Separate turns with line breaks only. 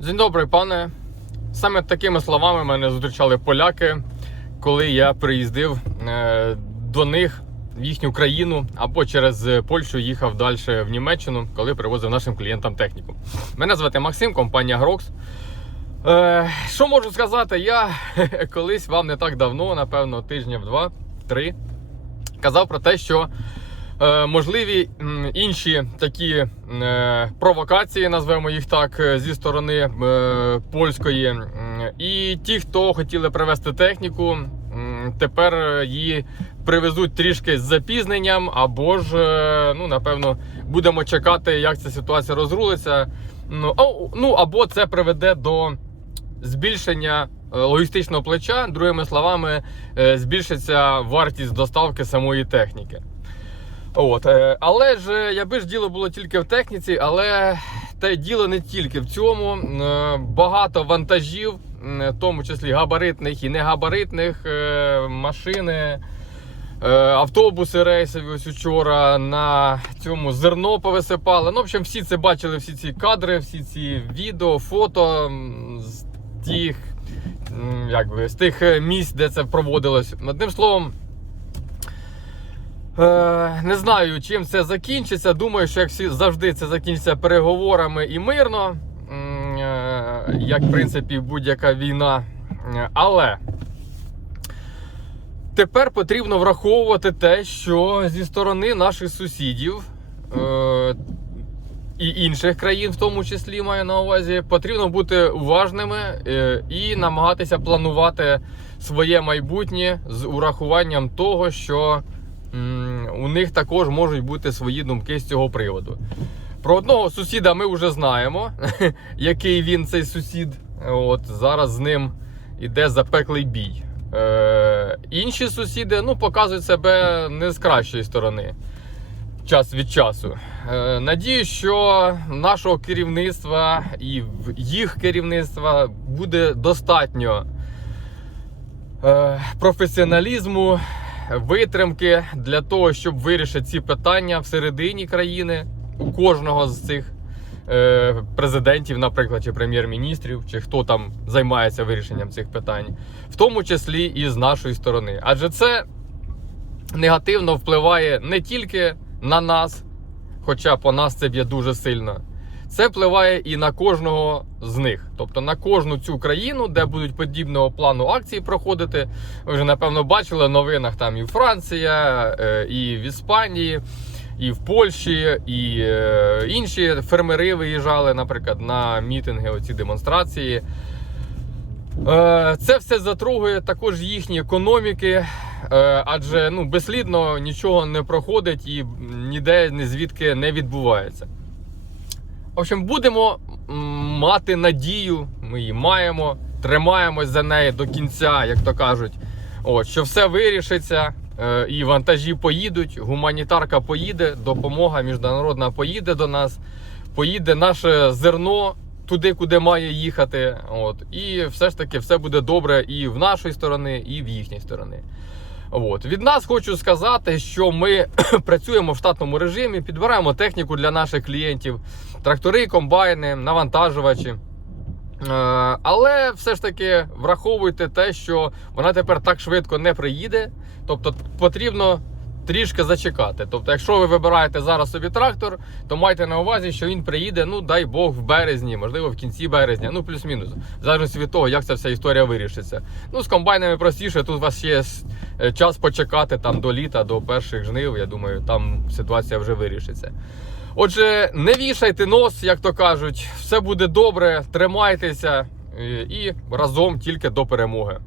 Dzień добрий, пане. Саме такими словами мене зустрічали поляки, коли я приїздив е, до них в їхню країну або через Польщу їхав далі в Німеччину, коли привозив нашим клієнтам техніку. Мене звати Максим, компанія Грокс. Е, що можу сказати? Я колись вам не так давно, напевно, тижнів два-три, казав про те, що можливі інші такі е, провокації, назвемо їх так, е, зі сторони е, польської. І ті, хто хотіли привезти техніку, тепер її привезуть трішки з запізненням, або ж, е, ну, напевно, будемо чекати, як ця ситуація розрулиться. Ну, ну або це приведе до збільшення е, логістичного плеча, другими словами, е, збільшиться вартість доставки самої техніки. От, е, але ж е, якби ж діло було тільки в техніці, але те діло не тільки в цьому. Е, Багато вантажів, в тому числі габаритних і негабаритних машини. Автобуси рейсові ось учора на цьому зерно повисипали. Ну, в общем, всі це бачили, всі ці кадри, всі ці відео, фото з тих, як з тих місць, де це проводилось. Одним словом, Е, Не знаю, чим це закінчиться. Думаю, що як завжди це закінчиться переговорами і мирно, е, як в принципі будь-яка війна. Е, Але тепер потрібно враховувати те, що зі сторони наших сусідів і інших країн, в тому числі маю на увазі, потрібно бути уважними і намагатися планувати своє майбутнє з урахуванням того, що у них також можуть бути свої думки з цього приводу. Про одного сусіда ми вже знаємо, який він цей сусід. От зараз з ним іде запеклий бій. Е, інші сусіди ну, показують себе не з кращої сторони час від часу. Е, надію, що нашого керівництва і їх керівництва буде достатньо е, професіоналізму, витримки для того, щоб вирішити ці питання всередині країни у кожного з цих е, президентів, наприклад, чи прем'єр-міністрів, чи хто там займається вирішенням цих питань, в тому числі і з нашої сторони. Адже це негативно впливає не тільки на нас, хоча по нас це б'є дуже сильно. Це впливає і на кожного з них, тобто на кожну цю країну, де будуть подібного плану акції проходити. Ви вже напевно бачили в новинах там і Франція, е, і в Іспанії, і в Польщі, і е, інші фермери виїжджали, наприклад, на мітинги, оці демонстрації. Е, Це все затругує також їхні економіки, адже ну, безслідно нічого не проходить і ніде ні звідки не відбувається. В общем, будемо мати надію, ми її маємо, тримаємось за неї до кінця, як то кажуть. От, що все вирішиться, е, і вантажі поїдуть, гуманітарка поїде, допомога міжнародна поїде до нас, поїде наше зерно туди, куди має їхати. От, і все ж таки все буде добре і в нашої сторони, і в їхній сторони. От. Від нас хочу сказати, що ми працюємо в штатному режимі, підбираємо техніку для наших клієнтів, трактори, комбайни, навантажувачі. Е, Але все ж таки враховуйте те, що вона тепер так швидко не приїде. Тобто потрібно трішки зачекати. Тобто, якщо ви вибираєте зараз собі трактор, то майте на увазі, що він приїде, ну дай Бог, в березні, можливо, в кінці березня, ну плюс-мінус, в залежності від того, як ця вся історія вирішиться. Ну, з комбайнами простіше, тут у вас є е, час почекати там до літа, до перших жнив. Я думаю, там ситуація вже вирішиться. Отже, не вішайте нос, як то кажуть, все буде добре, тримайтеся е, і разом тільки до перемоги.